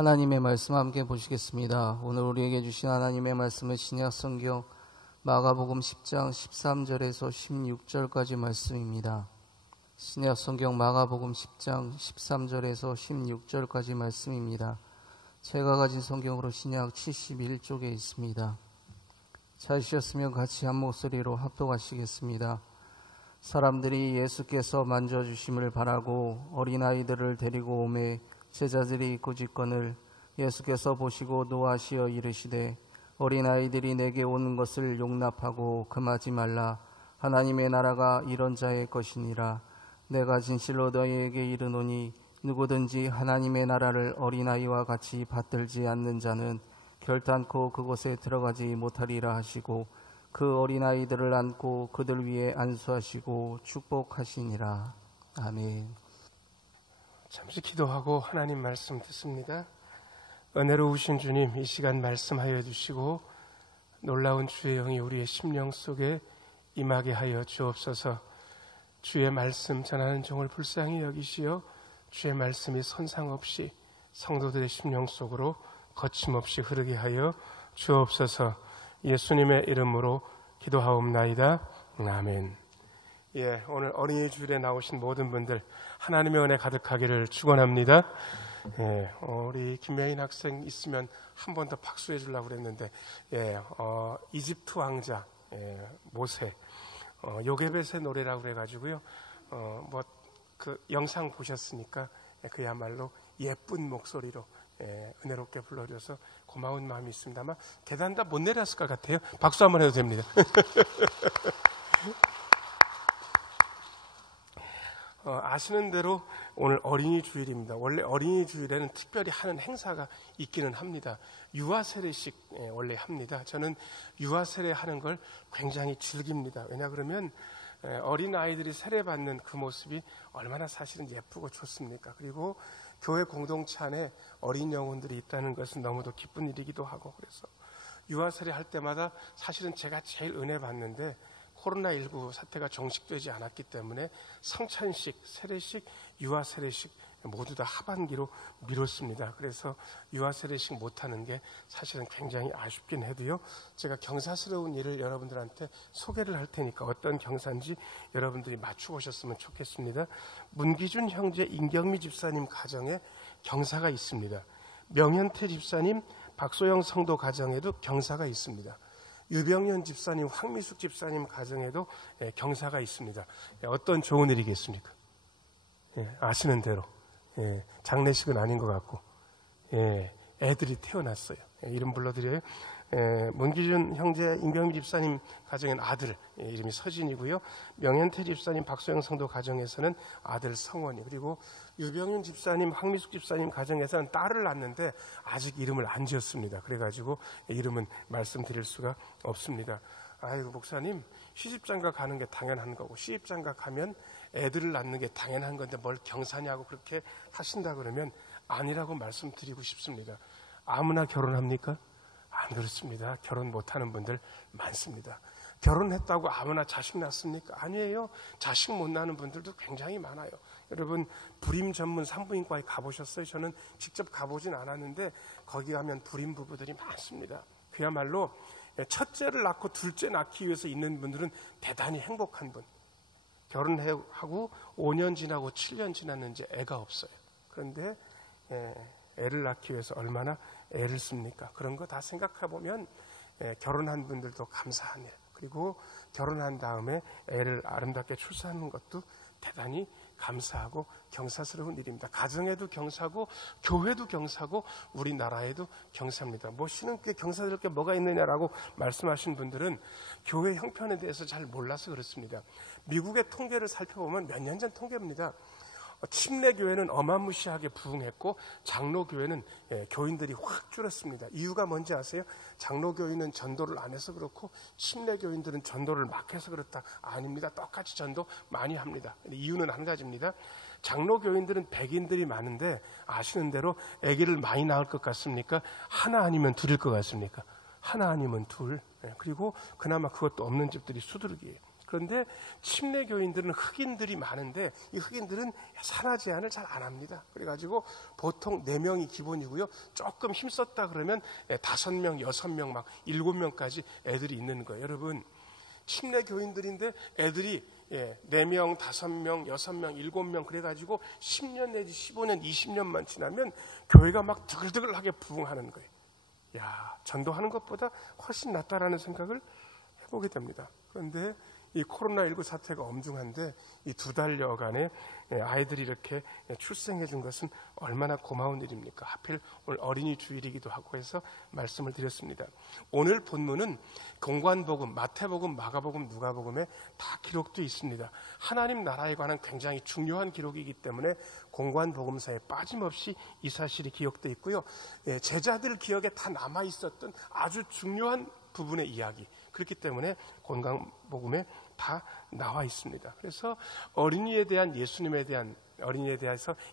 하나님의 말씀 함께 보시겠습니다. 오늘 우리에게 주신 하나님의 말씀은 신약 성경 마가복음 10장 13절에서 16절까지 말씀입니다. 신약 성경 마가복음 10장 13절에서 16절까지 말씀입니다. 제가 가진 성경으로 신약 71쪽에 있습니다. 찾으셨으면 같이 한 목소리로 합독하시겠습니다. 사람들이 예수께서 만져주심을 바라고 어린아이들을 데리고 오매 제자들이 꾸짖거늘 예수께서 보시고 노하시어 이르시되 어린아이들이 내게 오는 것을 용납하고 금하지 말라. 하나님의 나라가 이런 자의 것이니라. 내가 진실로 너희에게 이르노니 누구든지 하나님의 나라를 어린아이와 같이 받들지 않는 자는 결단코 그곳에 들어가지 못하리라 하시고 그 어린아이들을 안고 그들 위에 안수하시고 축복하시니라. 아멘. 잠시 기도하고 하나님 말씀 듣습니다. 은혜로우신 주님, 이 시간 말씀하여 주시고 놀라운 주의 영이 우리의 심령 속에 임하게 하여 주옵소서. 주의 말씀 전하는 종을 불쌍히 여기시어 주의 말씀이 손상 없이 성도들의 심령 속으로 거침없이 흐르게 하여 주옵소서. 예수님의 이름으로 기도하옵나이다. 아멘. 오늘 어린이 주일에 나오신 모든 분들 하나님의 은혜 가득하기를 축원합니다. 우리 김명인 학생 있으면 한 번 더 박수해 주려고 그랬는데, 이집트 왕자 모세 요게벳의 노래라고 그래가지고요. 그 영상 보셨으니까 그야말로 예쁜 목소리로 은혜롭게 불러줘서 고마운 마음이 있습니다. 아마 계단 다 못 내렸을 것 같아요. 박수 한번 해도 됩니다. 아시는 대로 오늘 어린이 주일입니다. 원래 어린이 주일에는 특별히 하는 행사가 있기는 합니다. 유아 세례식 원래 합니다. 저는 유아 세례 하는 걸 굉장히 즐깁니다. 왜냐 그러면 어린 아이들이 세례받는 그 모습이 얼마나 사실은 예쁘고 좋습니까? 그리고 교회 공동체 안에 어린 영혼들이 있다는 것은 너무도 기쁜 일이기도 하고, 그래서 유아 세례 할 때마다 사실은 제가 제일 은혜 받는데 코로나19 사태가 종식되지 않았기 때문에 성찬식, 세례식, 유아 세례식 모두 다 하반기로 미뤘습니다. 그래서 유아 세례식 못하는 게 사실은 굉장히 아쉽긴 해도요, 제가 경사스러운 일을 여러분들한테 소개를 할 테니까 어떤 경사인지 여러분들이 맞춰보셨으면 좋겠습니다. 문기준 형제 임경미 집사님 가정에 경사가 있습니다. 명현태 집사님, 박소영 성도 가정에도 경사가 있습니다. 유병현 집사님, 황미숙 집사님 가정에도 경사가 있습니다. 어떤 좋은 일이겠습니까? 아시는 대로 장례식은 아닌 것 같고 애들이 태어났어요. 이름 불러드려요. 문기준 형제 임병미 집사님 가정엔 아들 이름이 서진이고요. 명현태 집사님, 박소영 성도 가정에서는 아들 성원이, 그리고 유병윤 집사님, 황미숙 집사님 가정에서는 딸을 낳았는데 아직 이름을 안 지었습니다. 그래가지고 이름은 말씀드릴 수가 없습니다. 아이고 목사님, 시집장가 가는 게 당연한 거고 시집장가 가면 애들을 낳는 게 당연한 건데 뭘 경사냐고 그렇게 하신다 그러면 아니라고 말씀드리고 싶습니다. 아무나 결혼합니까? 안 그렇습니다. 결혼 못하는 분들 많습니다. 결혼했다고 아무나 자식 낳습니까? 아니에요. 자식 못 낳는 분들도 굉장히 많아요. 여러분, 불임 전문 산부인과에 가보셨어요? 저는 직접 가보진 않았는데 거기 가면 불임 부부들이 많습니다. 그야말로 첫째를 낳고 둘째 낳기 위해서 있는 분들은 대단히 행복한 분. 결혼하고 5년 지나고 7년 지났는지 애가 없어요. 그런데 애를 낳기 위해서 얼마나 애를 씁니까? 그런 거 다 생각해보면 결혼한 분들도 감사한 일, 그리고 결혼한 다음에 애를 아름답게 출산하는 것도 대단히 감사하고 경사스러운 일입니다. 가정에도 경사고 교회도 경사고 우리나라에도 경사입니다. 뭐 신흥교회 경사스러울 게 뭐가 있느냐라고 말씀하신 분들은 교회 형편에 대해서 잘 몰라서 그렇습니다. 미국의 통계를 살펴보면 몇 년 전 통계입니다. 침례교회는 어마무시하게 부흥했고 장로교회는 교인들이 확 줄었습니다. 이유가 뭔지 아세요? 장로교인은 전도를 안 해서 그렇고 침례교인들은 전도를 막 해서 그렇다. 아닙니다. 똑같이 전도 많이 합니다. 이유는 한 가지입니다. 장로교인들은 백인들이 많은데 아시는 대로 아기를 많이 낳을 것 같습니까? 하나 아니면 둘일 것 같습니까? 하나 아니면 둘. 그리고 그나마 그것도 없는 집들이 수두룩이에요. 그런데 침례 교인들은 흑인들이 많은데 이 흑인들은 산하 제한을 잘 안 합니다. 그래가지고 보통 4명이 기본이고요. 조금 힘썼다 그러면 5명, 6명, 막 7명까지 애들이 있는 거예요. 여러분, 침례 교인들인데 애들이 4명, 5명, 6명, 7명 그래가지고 10년 내지 15년, 20년만 지나면 교회가 막 드글드글하게 부흥하는 거예요. 야, 전도하는 것보다 훨씬 낫다라는 생각을 해보게 됩니다. 그런데 이 코로나19 사태가 엄중한데 이 2달여간에 아이들이 이렇게 출생해 준 것은 얼마나 고마운 일입니까? 하필 오늘 어린이 주일이기도 하고 해서 말씀을 드렸습니다. 오늘 본문은 공관복음, 마태복음, 마가복음, 누가복음에 다 기록되어 있습니다. 하나님 나라에 관한 굉장히 중요한 기록이기 때문에 공관복음사에 빠짐없이 이 사실이 기록되어 있고요. 제자들 기억에 다 남아 있었던 아주 중요한 부분의 이야기, 그렇기 때문에 공관복음에 다 나와 있습니다. 그래서 어린이에 대해서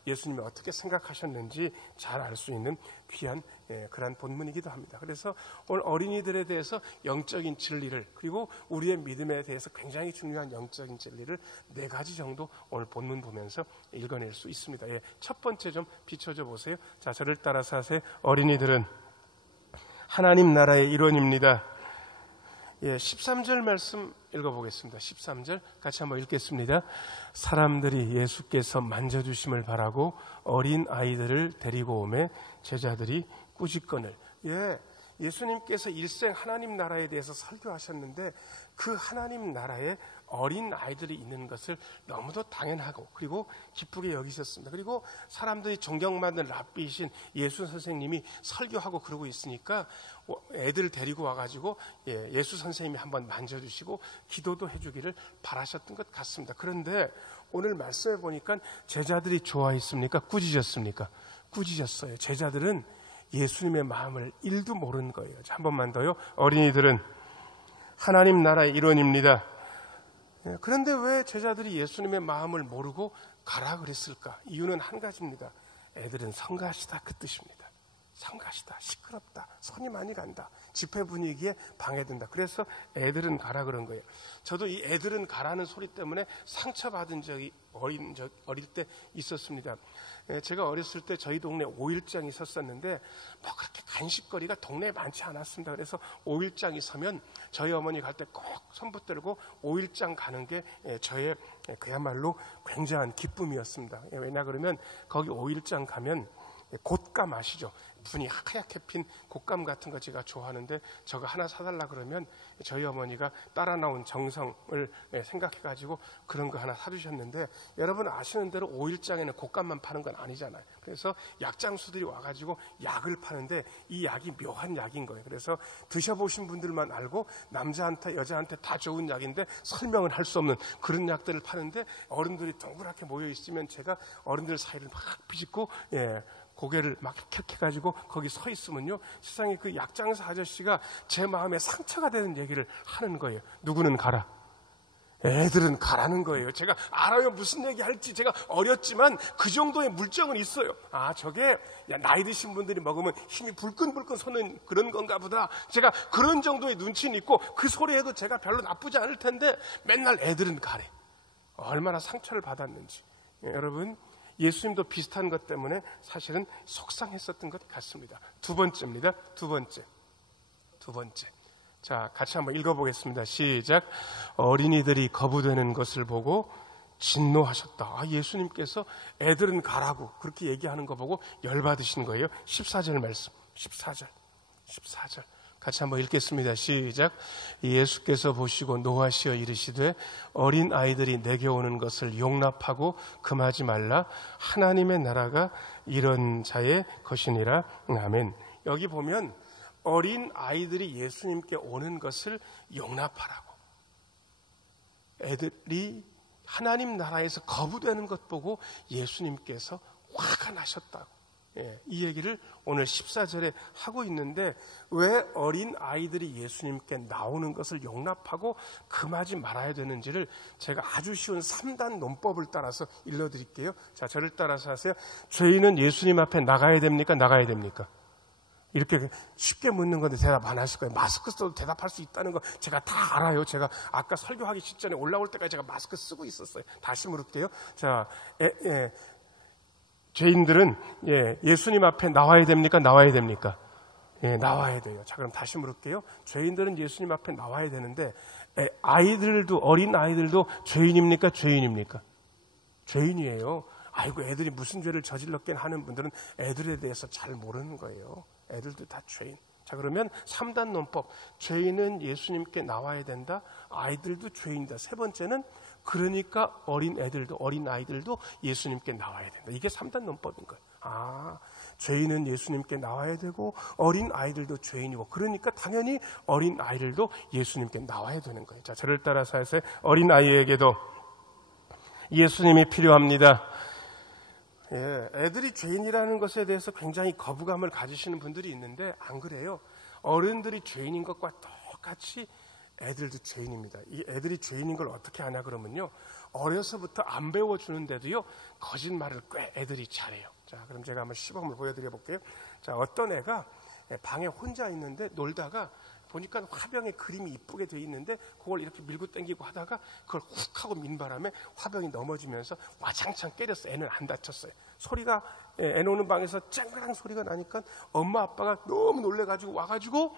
예수님이 어떻게 생각하셨는지 잘 알 수 있는 귀한 그런 본문이기도 합니다. 그래서 오늘 어린이들에 대해서 영적인 진리를, 그리고 우리의 믿음에 대해서 굉장히 중요한 영적인 진리를 4가지 정도 오늘 본문 보면서 읽어낼 수 있습니다. 첫 번째 좀 비춰줘 보세요. 자, 저를 따라서 하세요. 어린이들은 하나님 나라의 일원입니다. 13절 말씀 읽어보겠습니다. 13절 같이 한번 읽겠습니다. 사람들이 예수께서 만져주심을 바라고 어린 아이들을 데리고 오매 제자들이 꾸짖거늘. 예수님께서 일생 하나님 나라에 대해서 설교하셨는데 그 하나님 나라에 어린 아이들이 있는 것을 너무도 당연하고 그리고 기쁘게 여기셨습니다. 그리고 사람들이 존경받는 랍비이신 예수 선생님이 설교하고 그러고 있으니까 애들 데리고 와가지고 예수 선생님이 한번 만져주시고 기도도 해주기를 바라셨던 것 같습니다. 그런데 오늘 말씀해 보니까 제자들이 좋아했습니까? 꾸짖었습니까? 꾸짖었어요. 제자들은 예수님의 마음을 1도 모르는 거예요. 한 번만 더요. 어린이들은 하나님 나라의 일원입니다. 그런데 왜 제자들이 예수님의 마음을 모르고 가라 그랬을까? 이유는 한 가지입니다. 애들은 성가시다 그 뜻입니다. 성가시다, 시끄럽다, 손이 많이 간다, 집회 분위기에 방해된다. 그래서 애들은 가라 그런 거예요. 저도 이 애들은 가라는 소리 때문에 상처받은 적이 어릴 때 있었습니다. 제가 어렸을 때 저희 동네 5일장이 섰었는데 뭐 그렇게 간식거리가 동네에 많지 않았습니다. 그래서 5일장이 서면 저희 어머니 갈 때 꼭 손 붙들고 5일장 가는 게 저의 그야말로 굉장한 기쁨이었습니다. 왜냐 그러면 거기 5일장 가면 곶감 아시죠? 분이 하얗게 핀 곶감 같은 거 제가 좋아하는데 저거 하나 사달라 그러면 저희 어머니가 따라 나온 정성을 생각해가지고 그런 거 하나 사주셨는데, 여러분 아시는 대로 5일장에는 곶감만 파는 건 아니잖아요. 그래서 약장수들이 와가지고 약을 파는데 이 약이 묘한 약인 거예요. 그래서 드셔보신 분들만 알고 남자한테 여자한테 다 좋은 약인데 설명을 할 수 없는 그런 약들을 파는데 어른들이 동그랗게 모여 있으면 제가 어른들 사이를 막 비집고 고개를 막 켜켜가지고 거기 서 있으면요, 세상에 그 약장사 아저씨가 제 마음에 상처가 되는 얘기를 하는 거예요. 누구는 가라, 애들은 가라는 거예요. 제가 알아요, 무슨 얘기 할지. 제가 어렸지만 그 정도의 물정은 있어요. 아, 저게 나이 드신 분들이 먹으면 힘이 불끈불끈 솟는 그런 건가 보다. 제가 그런 정도의 눈치는 있고 그 소리 해도 제가 별로 나쁘지 않을 텐데 맨날 애들은 가래. 얼마나 상처를 받았는지. 여러분, 예수님도 비슷한 것 때문에 사실은 속상했었던 것 같습니다. 두 번째입니다. 두 번째. 자, 같이 한번 읽어보겠습니다. 시작. 어린이들이 거부되는 것을 보고 진노하셨다. 예수님께서 애들은 가라고 그렇게 얘기하는 거 보고 열받으신 거예요. 14절 말씀. 14절. 같이 한번 읽겠습니다. 시작. 예수께서 보시고 노하시어 이르시되 어린 아이들이 내게 오는 것을 용납하고 금하지 말라. 하나님의 나라가 이런 자의 것이니라. 아멘. 여기 보면 어린 아이들이 예수님께 오는 것을 용납하라고. 애들이 하나님 나라에서 거부되는 것 보고 예수님께서 화가 나셨다고. 이 얘기를 오늘 14절에 하고 있는데, 왜 어린 아이들이 예수님께 나오는 것을 용납하고 금하지 말아야 되는지를 제가 아주 쉬운 3단 논법을 따라서 일러드릴게요. 자, 저를 따라서 하세요. 죄인은 예수님 앞에 나가야 됩니까? 나가야 됩니까? 이렇게 쉽게 묻는 건데 대답 안 하실 거예요. 마스크 써도 대답할 수 있다는 거 제가 다 알아요. 제가 아까 설교하기 직전에 올라올 때까지 제가 마스크 쓰고 있었어요. 다시 물을게요. 자, 죄인들은 예수님 앞에 나와야 됩니까? 나와야 됩니까? 나와야 돼요. 자, 그럼 다시 물을게요. 죄인들은 예수님 앞에 나와야 되는데 아이들도, 어린 아이들도 죄인입니까? 죄인입니까? 죄인이에요. 아이고, 애들이 무슨 죄를 저질렀긴 하는 분들은 애들에 대해서 잘 모르는 거예요. 애들도 다 죄인. 자, 그러면 3단 논법. 죄인은 예수님께 나와야 된다. 아이들도 죄인이다. 세 번째는 그러니까 어린 아이들도 예수님께 나와야 된다. 이게 3단 논법인 거예요. 아, 죄인은 예수님께 나와야 되고 어린 아이들도 죄인이고 그러니까 당연히 어린 아이들도 예수님께 나와야 되는 거예요. 자, 저를 따라서 해서 어린 아이에게도 예수님이 필요합니다. 애들이 죄인이라는 것에 대해서 굉장히 거부감을 가지시는 분들이 있는데 안 그래요. 어른들이 죄인인 것과 똑같이 애들도 죄인입니다. 이 애들이 죄인인 걸 어떻게 아냐 그러면요. 어려서부터 안 배워주는데도요. 거짓말을 꽤 애들이 잘해요. 자, 그럼 제가 한번 시범을 보여드려 볼게요. 자, 어떤 애가 방에 혼자 있는데 놀다가 보니까 화병에 그림이 이쁘게 돼 있는데 그걸 이렇게 밀고 당기고 하다가 그걸 훅 하고 민 바람에 화병이 넘어지면서 와장창 깨졌어요. 애는 안 다쳤어요. 소리가 애 노는 방에서 쨍그랑 소리가 나니까 엄마 아빠가 너무 놀래가지고 와가지고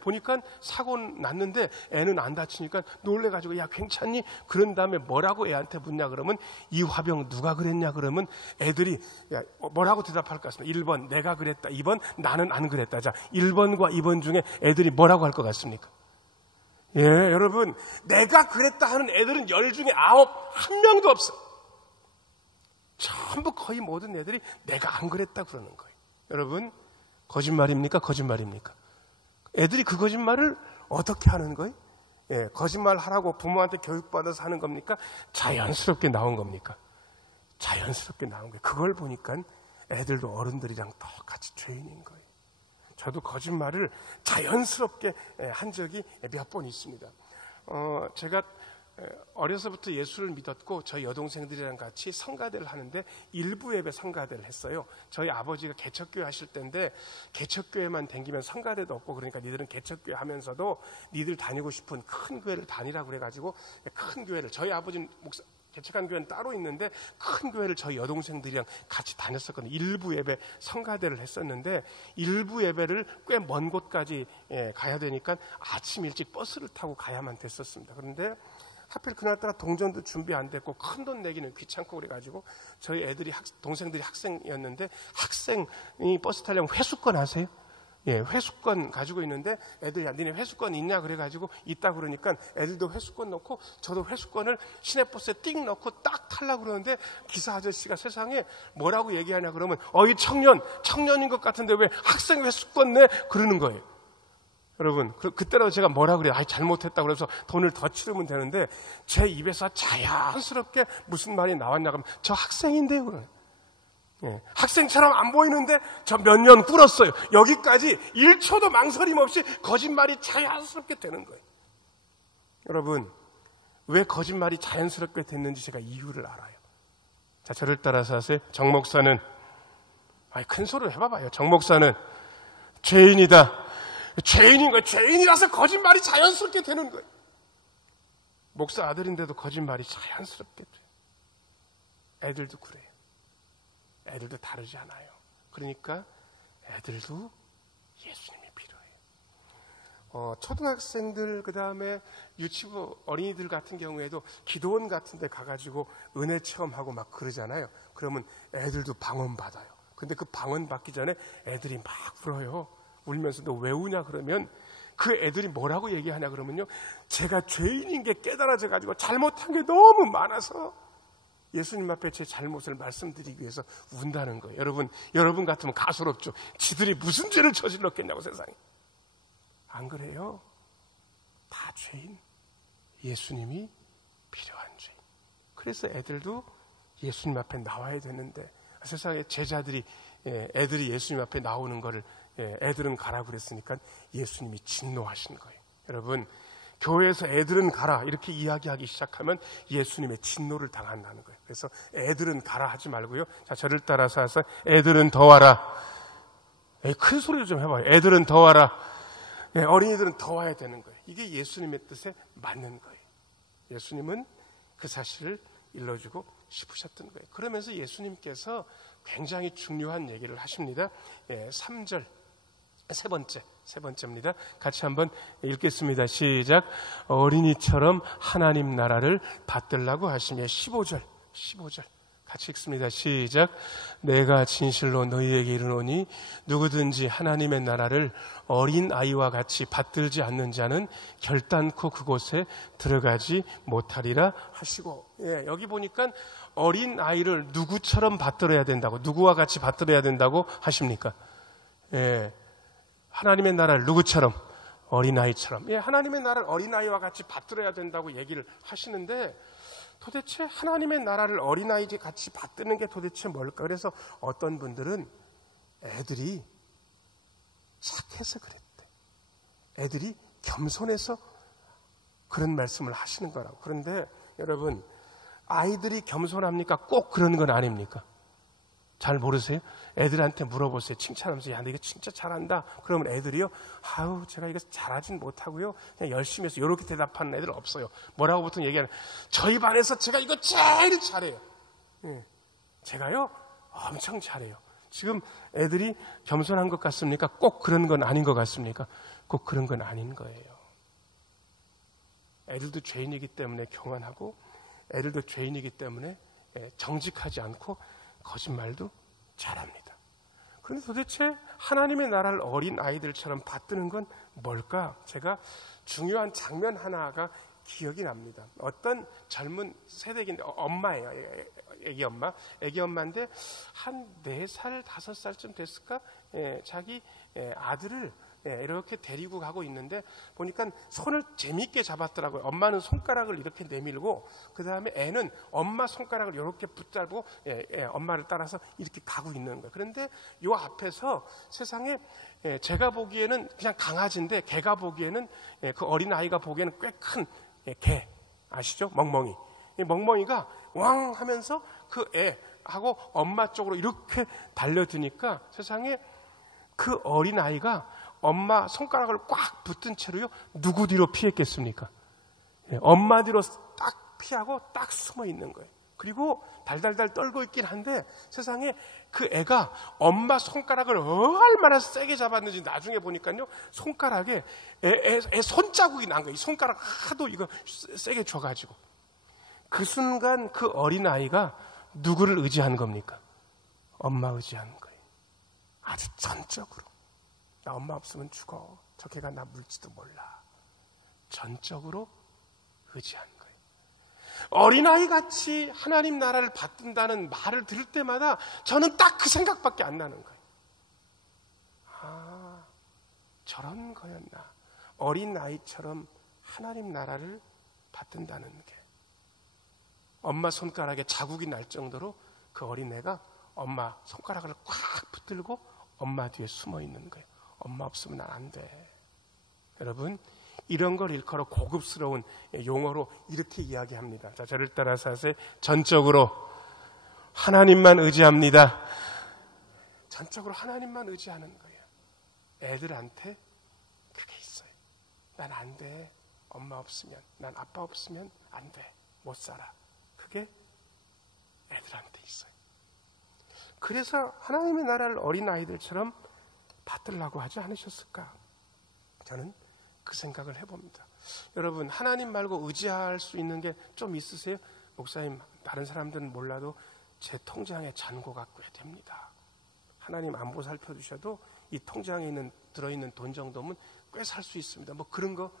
보니까 사고 났는데 애는 안 다치니까 놀래가지고 야 괜찮니? 그런 다음에 뭐라고 애한테 묻냐 그러면 이 화병 누가 그랬냐 그러면 애들이 야, 뭐라고 대답할 것 같습니다. 1번 내가 그랬다. 2번 나는 안 그랬다. 자, 1번과 2번 중에 애들이 뭐라고 할 것 같습니까? 여러분 내가 그랬다 하는 애들은 10 중에 9, 한 명도 없어. 전부 거의 모든 애들이 내가 안 그랬다 그러는 거예요. 여러분 거짓말입니까? 거짓말입니까? 애들이 그 거짓말을 어떻게 하는 거예요? 거짓말 하라고 부모한테 교육받아서 하는 겁니까? 자연스럽게 나온 겁니까? 자연스럽게 나온 거예요. 그걸 보니까 애들도 어른들이랑 똑같이 죄인인 거예요. 저도 거짓말을 자연스럽게 한 적이 몇 번 있습니다. 제가 어려서부터 예수를 믿었고 저희 여동생들이랑 같이 성가대를 하는데 일부 예배 성가대를 했어요. 저희 아버지가 개척교회 하실 때인데 개척교회만 다니면 성가대도 없고 그러니까 니들은 개척교회 하면서도 니들 다니고 싶은 큰 교회를 다니라고 그래가지고 큰 교회를 저희 아버지는 개척한 교회는 따로 있는데 큰 교회를 저희 여동생들이랑 같이 다녔었거든요. 일부 예배 성가대를 했었는데 일부 예배를 꽤 먼 곳까지 가야 되니까 아침 일찍 버스를 타고 가야만 됐었습니다. 그런데 하필 그날따라 동전도 준비 안 됐고 큰 돈 내기는 귀찮고 그래가지고 저희 애들이 동생들이 학생이었는데 학생이 버스 타려면 회수권 아세요? 회수권 가지고 있는데 애들이 야 니네 회수권 있냐 그래가지고 있다 그러니까 애들도 회수권 넣고 저도 회수권을 시내버스에 띵 넣고 딱 타려고 그러는데 기사 아저씨가 세상에 뭐라고 얘기하냐 그러면 이 청년인 것 같은데 왜 학생 회수권 내? 그러는 거예요. 여러분 그때라도 제가 뭐라 그래요? 잘못했다 그래서 돈을 더 치르면 되는데 제 입에서 자연스럽게 무슨 말이 나왔냐 그러면 저 학생인데요 그러는. 학생처럼 안 보이는데 저 몇 년 꿇었어요. 여기까지 1초도 망설임 없이 거짓말이 자연스럽게 되는 거예요. 여러분 왜 거짓말이 자연스럽게 됐는지 제가 이유를 알아요. 자, 저를 따라서 하세요. 정 목사는 큰 소리로 해봐봐요. 정 목사는 죄인이다. 죄인인 거예요. 죄인이라서 거짓말이 자연스럽게 되는 거예요. 목사 아들인데도 거짓말이 자연스럽게 돼요. 애들도 그래요. 애들도 다르지 않아요. 그러니까 애들도 예수님이 필요해요. 초등학생들 그다음에 유치부 어린이들 같은 경우에도 기도원 같은 데 가가지고 은혜 체험하고 막 그러잖아요. 그러면 애들도 방언 받아요. 근데 그 방언 받기 전에 애들이 막 울어요. 울면서 너 왜 우냐 그러면 그 애들이 뭐라고 얘기하냐 그러면요. 제가 죄인인 게 깨달아져가지고 잘못한 게 너무 많아서 예수님 앞에 제 잘못을 말씀드리기 위해서 운다는 거예요. 여러분 같으면 가소롭죠. 지들이 무슨 죄를 저질렀겠냐고 세상에. 안 그래요? 다 죄인. 예수님이 필요한 죄인. 그래서 애들도 예수님 앞에 나와야 되는데 세상에 제자들이 애들이 예수님 앞에 나오는 거를 애들은 가라 그랬으니까 예수님이 진노하신 거예요. 여러분 교회에서 애들은 가라 이렇게 이야기하기 시작하면 예수님의 진노를 당한다는 거예요. 그래서 애들은 가라 하지 말고요. 자, 저를 따라서 해서 애들은 더 와라. 큰 소리를 좀 해봐요. 애들은 더 와라. 어린이들은 더 와야 되는 거예요. 이게 예수님의 뜻에 맞는 거예요. 예수님은 그 사실을 일러주고 싶으셨던 거예요. 그러면서 예수님께서 굉장히 중요한 얘기를 하십니다. 3절, 세 번째입니다. 같이 한번 읽겠습니다. 시작. 어린이처럼 하나님 나라를 받들라고 하시며 15절 같이 읽습니다. 시작. 내가 진실로 너희에게 이르노니 누구든지 하나님의 나라를 어린아이와 같이 받들지 않는 자는 결단코 그곳에 들어가지 못하리라 하시고, 여기 보니까 어린아이를 누구처럼 받들어야 된다고, 누구와 같이 받들어야 된다고 하십니까? 하나님의 나라를 누구처럼? 어린아이처럼. 하나님의 나라를 어린아이와 같이 받들어야 된다고 얘기를 하시는데, 도대체 하나님의 나라를 어린아이들이 같이 받드는 게 도대체 뭘까? 그래서 어떤 분들은 애들이 착해서 그랬대. 애들이 겸손해서 그런 말씀을 하시는 거라고. 그런데 여러분, 아이들이 겸손합니까? 꼭 그런 건 아닙니까? 잘 모르세요? 애들한테 물어보세요. 칭찬하면서, 야, 너 이거 진짜 잘한다. 그러면 애들이요, 아우, 제가 이거 잘하진 못하고요, 그냥 열심히 해서 이렇게 대답하는 애들 없어요. 뭐라고 보통 얘기하는, 저희 반에서 제가 이거 제일 잘해요. 제가요, 엄청 잘해요. 지금 애들이 겸손한 것 같습니까? 꼭 그런 건 아닌 것 같습니까? 꼭 그런 건 아닌 거예요. 애들도 죄인이기 때문에 교만하고, 애들도 죄인이기 때문에 정직하지 않고 거짓말도 잘합니다. 그런데 도대체 하나님의 나라를 어린 아이들처럼 받드는 건 뭘까? 제가 중요한 장면 하나가 기억이 납니다. 어떤 젊은 세대인데 엄마예요. 애기 엄마인데 한 4살, 5살쯤 됐을까? 자기 아들을 이렇게 데리고 가고 있는데 보니까 손을 재미있게 잡았더라고요. 엄마는 손가락을 이렇게 내밀고 그 다음에 애는 엄마 손가락을 이렇게 붙잡고 엄마를 따라서 이렇게 가고 있는 거예요. 그런데 요 앞에서 세상에 제가 보기에는 그냥 강아지인데 개가 보기에는 그 어린아이가 보기에는 꽤 큰 개 아시죠? 멍멍이. 이 멍멍이가 왕 하면서 그 애하고 엄마 쪽으로 이렇게 달려드니까 세상에 그 어린아이가 엄마 손가락을 꽉 붙은 채로요, 누구 뒤로 피했겠습니까? 엄마 뒤로 딱 피하고 딱 숨어 있는 거예요. 그리고 달달달 떨고 있긴 한데 세상에 그 애가 엄마 손가락을 얼마나 세게 잡았는지 나중에 보니까요, 손가락에 애 손자국이 난 거예요. 이 손가락 하도 이거 세게 줘가지고. 그 순간 그 어린아이가 누구를 의지한 겁니까? 엄마 의지한 거예요. 아주 전적으로. 나 엄마 없으면 죽어. 저 개가 나 물지도 몰라. 전적으로 의지한 거예요. 어린아이 같이 하나님 나라를 받든다는 말을 들을 때마다 저는 딱 그 생각밖에 안 나는 거예요. 아, 저런 거였나. 어린아이처럼 하나님 나라를 받든다는 게. 엄마 손가락에 자국이 날 정도로 그 어린애가 엄마 손가락을 꽉 붙들고 엄마 뒤에 숨어 있는 거예요. 엄마 없으면 난 안 돼. 여러분, 이런 걸 일컬어 고급스러운 용어로 이렇게 이야기합니다. 자, 저를 따라서 하세요. 전적으로 하나님만 의지합니다. 전적으로 하나님만 의지하는 거예요. 애들한테 그게 있어요. 난 안 돼. 엄마 없으면, 난 아빠 없으면 안 돼. 못 살아. 그게 애들한테 있어요. 그래서 하나님의 나라를 어린아이들처럼 받들라고 하지 않으셨을까? 저는 그 생각을 해봅니다. 여러분, 하나님 말고 의지할 수 있는 게 좀 있으세요? 목사님, 다른 사람들은 몰라도 제 통장에 잔고가 꽤 됩니다. 하나님 안 보살펴주셔도 이 통장에 들어있는 돈 정도면 꽤 살 수 있습니다. 뭐 그런 거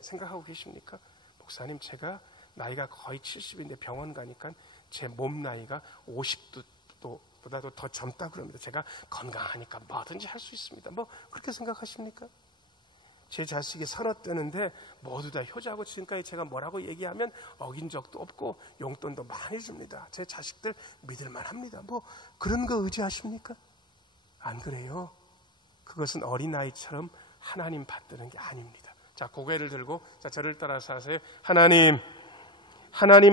생각하고 계십니까? 목사님, 제가 나이가 거의 70인데 병원 가니까 제 몸 나이가 50보다도 더 젊다 그럽니다. 제가 건강하니까 뭐든지 할 수 있습니다. 뭐 그렇게 생각하십니까? 제 자식이 서너 뜨는데 모두 다 효자고 지금까지 제가 뭐라고 얘기하면 어긴 적도 없고 용돈도 많이 줍니다. 제 자식들 믿을만 합니다. 뭐 그런 거 의지하십니까? 안 그래요. 그것은 어린아이처럼 하나님 받드는 게 아닙니다. 자, 고개를 들고 자, 저를 따라서 하세요. 하나님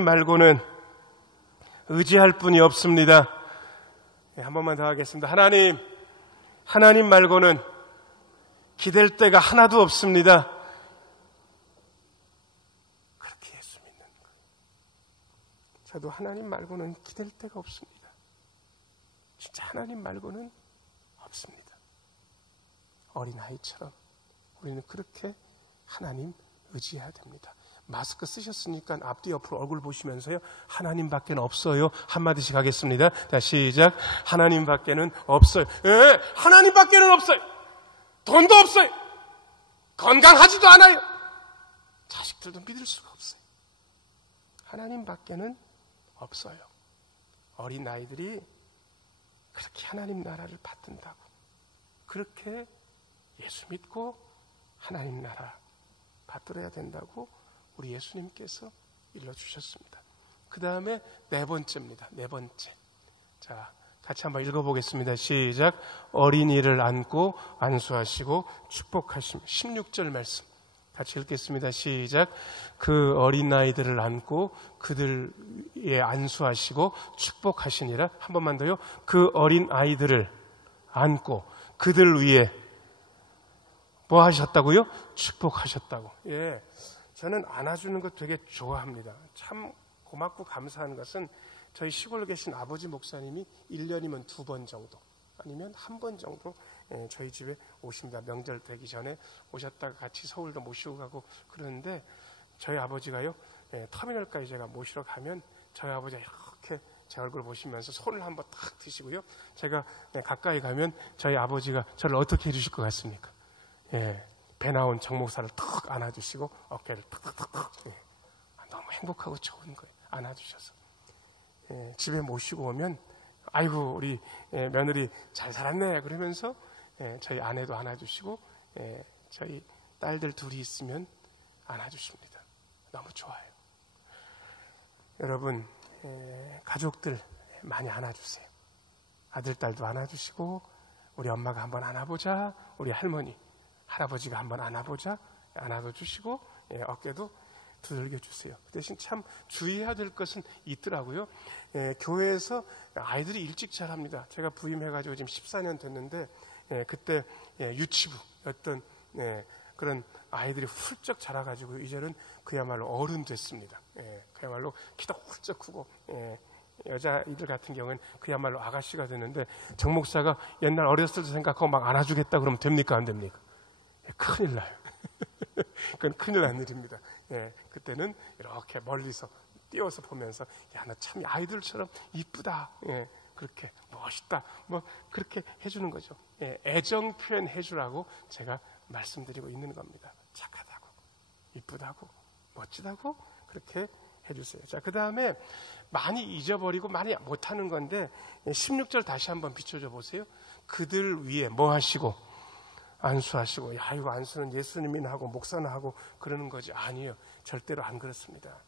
말고는 의지할 분이 없습니다. 한 번만 더 하겠습니다. 하나님 말고는 기댈 데가 하나도 없습니다. 그렇게 예수 믿는 거예요. 저도 하나님 말고는 기댈 데가 없습니다. 진짜 하나님 말고는 없습니다. 어린아이처럼 우리는 그렇게 하나님 의지해야 됩니다. 마스크 쓰셨으니까 앞뒤 옆으로 얼굴 보시면서요. 하나님밖에는 없어요. 한마디씩 하겠습니다. 자, 시작. 하나님밖에는 없어요. 예, 하나님밖에는 없어요. 돈도 없어요. 건강하지도 않아요. 자식들도 믿을 수가 없어요. 하나님밖에는 없어요. 어린아이들이 그렇게 하나님 나라를 받든다고, 그렇게 예수 믿고 하나님 나라 받들어야 된다고 우리 예수님께서 일러주셨습니다. 그 다음에 네 번째입니다. 네 번째. 자, 같이 한번 읽어보겠습니다. 시작. 어린이를 안고 안수하시고 축복하심. 16절 말씀 같이 읽겠습니다. 시작. 그 어린아이들을 안고 그들에 안수하시고 축복하시니라. 한 번만 더요. 그 어린아이들을 안고 그들 위에 뭐 하셨다고요? 축복하셨다고. 예, 저는 안아주는 거 되게 좋아합니다. 참 고맙고 감사한 것은 저희 시골에 계신 아버지 목사님이 1년이면 2번 정도 아니면 1번 정도 저희 집에 오십니다. 명절 되기 전에 오셨다가 같이 서울도 모시고 가고 그러는데, 저희 아버지가요, 터미널까지 제가 모시러 가면 저희 아버지가 이렇게 제 얼굴 보시면서 손을 한번 탁 드시고요, 제가 가까이 가면 저희 아버지가 저를 어떻게 해주실 것 같습니까? 예, 배 나온 정 목사를 탁 안아주시고 어깨를 탁탁탁탁. 예, 너무 행복하고 좋은 거예요. 안아주셔서. 예, 집에 모시고 오면 아이고 우리 며느리 잘 살았네 그러면서 저희 아내도 안아주시고 저희 딸들 둘이 있으면 안아주십니다. 너무 좋아요. 여러분, 가족들 많이 안아주세요. 아들, 딸도 안아주시고, 우리 엄마가 한번 안아보자, 우리 할머니, 할아버지가 한번 안아보자, 안아도 주시고, 어깨도 두들겨 주세요. 그 대신 참 주의해야 될 것은 있더라고요. 교회에서 아이들이 일찍 자랍니다. 제가 부임해가지고 지금 14년 됐는데, 그때 유치부였던 그런 아이들이 훌쩍 자라가지고 이제는 그야말로 어른 됐습니다. 그야말로 키도 훌쩍 크고, 여자아이들 같은 경우는 그야말로 아가씨가 되는데, 정 목사가 옛날 어렸을 때 생각하고 막 안아주겠다 그러면 됩니까? 안 됩니까? 큰일 나요. 그건 큰일 난 일입니다. 그때는 이렇게 멀리서 띄워서 보면서, 야, 너 참 아이들처럼 이쁘다. 그렇게 멋있다. 뭐 그렇게 해주는 거죠. 애정 표현 해주라고 제가 말씀드리고 있는 겁니다. 착하다고, 이쁘다고, 멋지다고 그렇게 해주세요. 자, 그 다음에 많이 잊어버리고 많이 못하는 건데 16절 다시 한번 비춰줘 보세요. 그들 위에 뭐 하시고 안수하시고. 야, 이거 안수는 예수님이나 하고 목사나 하고 그러는 거지. 아니에요. 절대로 안 그렇습니다.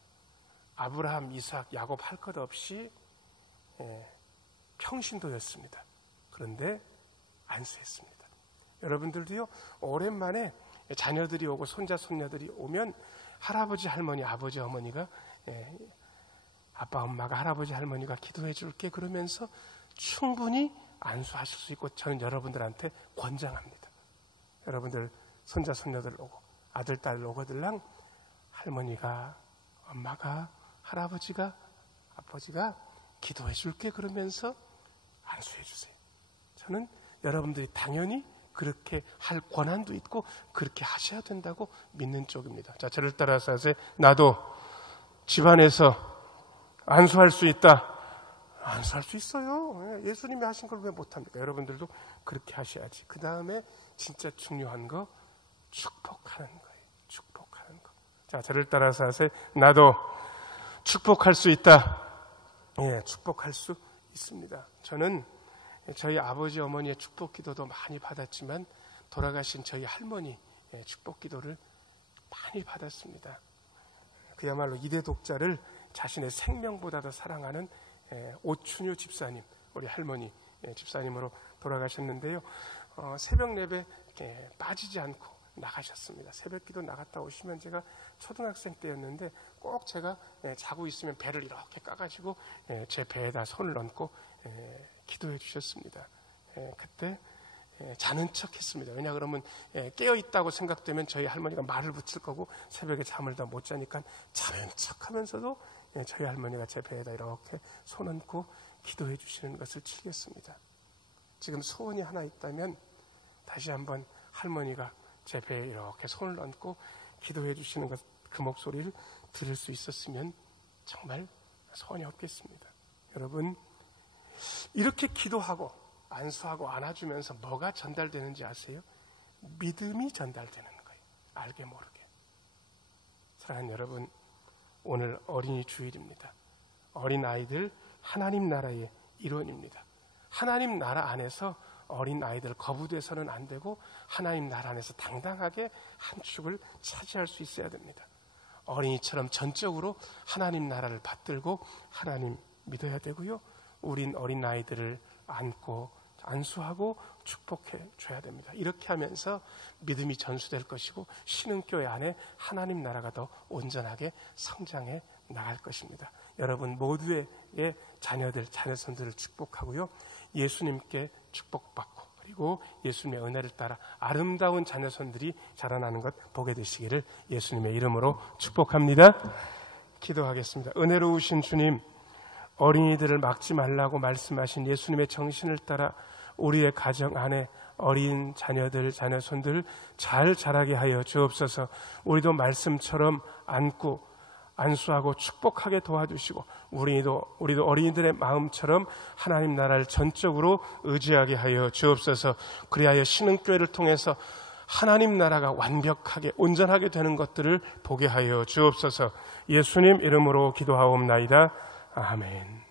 아브라함, 이삭, 야곱 할 것 없이 평신도였습니다. 그런데 안수했습니다. 여러분들도요, 오랜만에 자녀들이 오고 손자, 손녀들이 오면 할아버지, 할머니, 아버지, 어머니가 아빠, 엄마가, 할아버지, 할머니가 기도해 줄게 그러면서 충분히 안수하실 수 있고, 저는 여러분들한테 권장합니다. 여러분들 손자, 손녀들 오고 아들, 딸 오거들랑 할머니가, 엄마가, 할아버지가, 아버지가 기도해 줄게 그러면서 안수해 주세요. 저는 여러분들이 당연히 그렇게 할 권한도 있고 그렇게 하셔야 된다고 믿는 쪽입니다. 자, 저를 따라서 하세요. 나도 집안에서 안수할 수 있다. 안수할 수 있어요. 예수님이 하신 걸 왜 못합니까? 여러분들도 그렇게 하셔야지. 그 다음에 진짜 중요한 거, 축복하는 거예요. 축복하는 거. 자, 저를 따라서 하세요. 나도 축복할 수 있다. 축복할 수 있습니다. 저는 저희 아버지, 어머니의 축복 기도도 많이 받았지만 돌아가신 저희 할머니 축복 기도를 많이 받았습니다. 그야말로 이대 독자를 자신의 생명보다 더 사랑하는 오춘유 집사님, 우리 할머니 집사님으로 돌아가셨는데요. 새벽 예배 빠지지 않고 나가셨습니다. 새벽 기도 나갔다 오시면, 제가 초등학생 때였는데 꼭 제가 자고 있으면 배를 이렇게 까가지고 제 배에다 손을 얹고 기도해 주셨습니다. 그때 자는 척 했습니다. 왜냐 그러면 깨어있다고 생각되면 저희 할머니가 말을 붙일 거고 새벽에 잠을 더 못 자니까 자는 척 하면서도 저희 할머니가 제 배에다 이렇게 손 얹고 기도해 주시는 것을 즐겼습니다. 지금 소원이 하나 있다면 다시 한번 할머니가 제 배에 이렇게 손을 얹고 기도해 주시는 것, 그 목소리를 들을 수 있었으면 정말 소원이 없겠습니다. 여러분, 이렇게 기도하고 안수하고 안아주면서 뭐가 전달되는지 아세요? 믿음이 전달되는 거예요. 알게 모르게. 사랑하는 여러분, 오늘 어린이 주일입니다. 어린아이들 하나님 나라의 일원입니다. 하나님 나라 안에서 어린아이들 거부돼서는 안 되고 하나님 나라 안에서 당당하게 한 축을 차지할 수 있어야 됩니다. 어린이처럼 전적으로 하나님 나라를 받들고 하나님 믿어야 되고요. 우린 어린아이들을 안고 안수하고 축복해 줘야 됩니다. 이렇게 하면서 믿음이 전수될 것이고 신흥교회 안에 하나님 나라가 더 온전하게 성장해 나갈 것입니다. 여러분 모두의 자녀들, 자녀손들을 축복하고요. 예수님께 축복받고 그리고 예수님의 은혜를 따라 아름다운 자녀손들이 자라나는 것 보게 되시기를 예수님의 이름으로 축복합니다. 기도하겠습니다. 은혜로우신 주님, 어린이들을 막지 말라고 말씀하신 예수님의 정신을 따라 우리의 가정 안에 어린 자녀들, 자녀손들 잘 자라게 하여 주옵소서. 우리도 말씀처럼 안고 안수하고 축복하게 도와주시고 우리도 어린이들의 마음처럼 하나님 나라를 전적으로 의지하게 하여 주옵소서. 그리하여 신흥교회를 통해서 하나님 나라가 완벽하게 온전하게 되는 것들을 보게 하여 주옵소서. 예수님 이름으로 기도하옵나이다. 아멘.